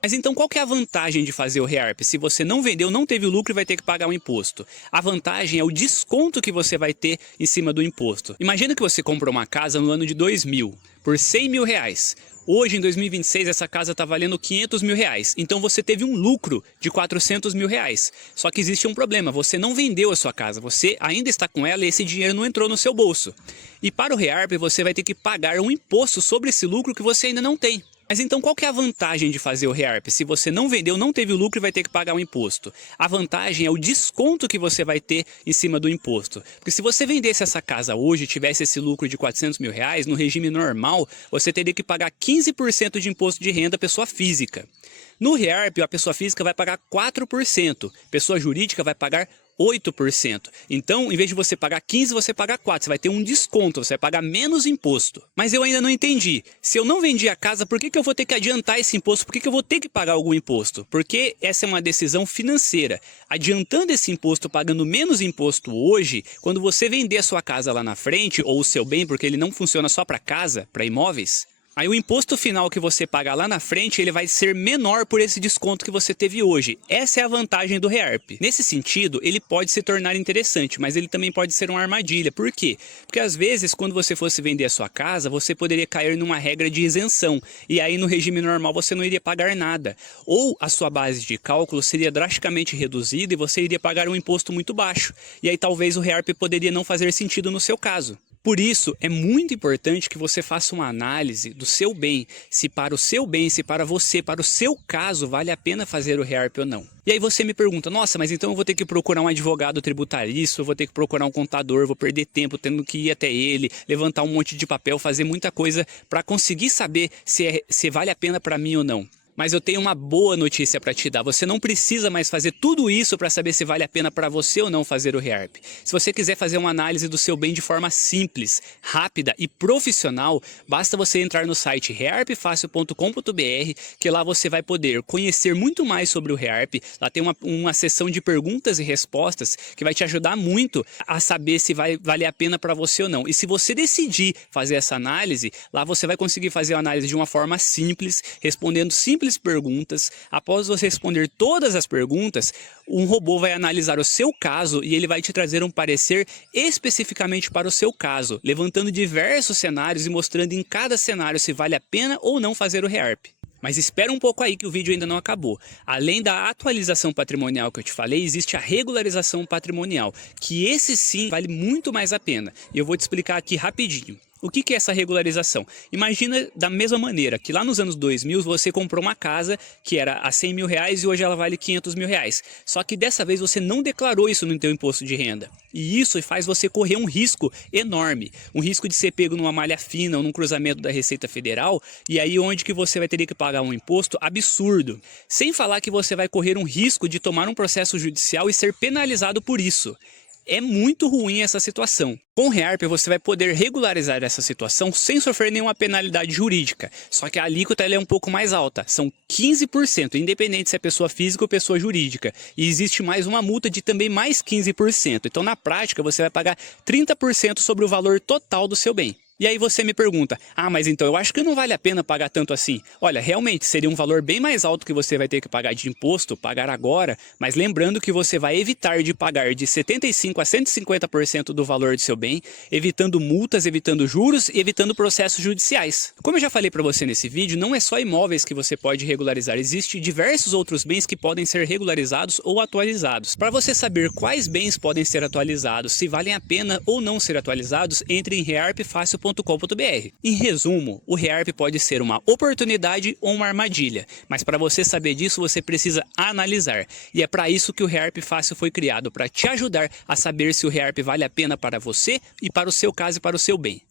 Mas então qual que é a vantagem de fazer o REARP? Se você não vendeu, não teve o lucro e vai ter que pagar o imposto. A vantagem é o desconto que você vai ter em cima do imposto. Imagina que você comprou uma casa no ano de 2000 por 100 mil reais. Hoje, em 2026, essa casa está valendo 500 mil reais. Então você teve um lucro de 400 mil reais. Só que existe um problema, você não vendeu a sua casa, você ainda está com ela e esse dinheiro não entrou no seu bolso. E para o REARP você vai ter que pagar um imposto sobre esse lucro que você ainda não tem. Mas então qual que é a vantagem de fazer o REARP? Se você não vendeu, não teve o lucro e vai ter que pagar um imposto. A vantagem é o desconto que você vai ter em cima do imposto. Porque se você vendesse essa casa hoje e tivesse esse lucro de 400 mil reais, no regime normal, você teria que pagar 15% de imposto de renda pessoa física. No REARP, a pessoa física vai pagar 4%, pessoa jurídica vai pagar 8%. Então, em vez de você pagar 15, você paga 4. Você vai ter um desconto, você vai pagar menos imposto. Mas eu ainda não entendi. Se eu não vendi a casa, por que eu vou ter que adiantar esse imposto? Por que eu vou ter que pagar algum imposto? Porque essa é uma decisão financeira. Adiantando esse imposto, pagando menos imposto hoje, quando você vender a sua casa lá na frente, ou o seu bem, porque ele não funciona só para casa, para imóveis, aí o imposto final que você pagar lá na frente, ele vai ser menor por esse desconto que você teve hoje. Essa é a vantagem do REARP. Nesse sentido, ele pode se tornar interessante, mas ele também pode ser uma armadilha. Por quê? Porque às vezes, quando você fosse vender a sua casa, você poderia cair numa regra de isenção. E aí no regime normal você não iria pagar nada. Ou a sua base de cálculo seria drasticamente reduzida e você iria pagar um imposto muito baixo. E aí talvez o REARP poderia não fazer sentido no seu caso. Por isso, é muito importante que você faça uma análise do seu bem, se para o seu bem, se para você, para o seu caso, vale a pena fazer o REARP ou não. E aí você me pergunta, nossa, mas então eu vou ter que procurar um advogado tributarista, eu vou ter que procurar um contador, vou perder tempo tendo que ir até ele, levantar um monte de papel, fazer muita coisa para conseguir saber se vale a pena para mim ou não. Mas eu tenho uma boa notícia para te dar. Você não precisa mais fazer tudo isso para saber se vale a pena para você ou não fazer o REARP. Se você quiser fazer uma análise do seu bem de forma simples, rápida e profissional, basta você entrar no site rearpfacil.com.br, que lá você vai poder conhecer muito mais sobre o REARP. Lá tem uma seção de perguntas e respostas que vai te ajudar muito a saber se vai valer a pena para você ou não. E se você decidir fazer essa análise, lá você vai conseguir fazer a análise de uma forma simples, respondendo simples perguntas. Após você responder todas as perguntas, um robô vai analisar o seu caso e ele vai te trazer um parecer especificamente para o seu caso, levantando diversos cenários e mostrando em cada cenário se vale a pena ou não fazer o REARP. Mas espera um pouco aí que o vídeo ainda não acabou. Além da atualização patrimonial que eu te falei, existe a regularização patrimonial, que esse sim vale muito mais a pena. E eu vou te explicar aqui rapidinho. O que é essa regularização? Imagina da mesma maneira que lá nos anos 2000 você comprou uma casa que era a 100 mil reais e hoje ela vale 500 mil reais. Só que dessa vez você não declarou isso no seu imposto de renda. E isso faz você correr um risco enorme. Um risco de ser pego numa malha fina ou num cruzamento da Receita Federal. E aí onde que você vai ter que pagar um imposto absurdo. Sem falar que você vai correr um risco de tomar um processo judicial e ser penalizado por isso. É muito ruim essa situação. Com o REARP você vai poder regularizar essa situação sem sofrer nenhuma penalidade jurídica. Só que a alíquota ela é um pouco mais alta, são 15%, independente se é pessoa física ou pessoa jurídica. E existe mais uma multa de também mais 15%. Então na prática você vai pagar 30% sobre o valor total do seu bem. E aí você me pergunta, mas então eu acho que não vale a pena pagar tanto assim. Olha, realmente seria um valor bem mais alto que você vai ter que pagar de imposto, pagar agora, mas lembrando que você vai evitar de pagar de 75% a 150% do valor do seu bem, evitando multas, evitando juros e evitando processos judiciais. Como eu já falei para você nesse vídeo, não é só imóveis que você pode regularizar, existem diversos outros bens que podem ser regularizados ou atualizados. Para você saber quais bens podem ser atualizados, se valem a pena ou não ser atualizados, entre em rearpfacil.com.br. Em resumo, o REARP pode ser uma oportunidade ou uma armadilha, mas para você saber disso você precisa analisar. E é para isso que o REARP Fácil foi criado, para te ajudar a saber se o REARP vale a pena para você e para o seu caso e para o seu bem.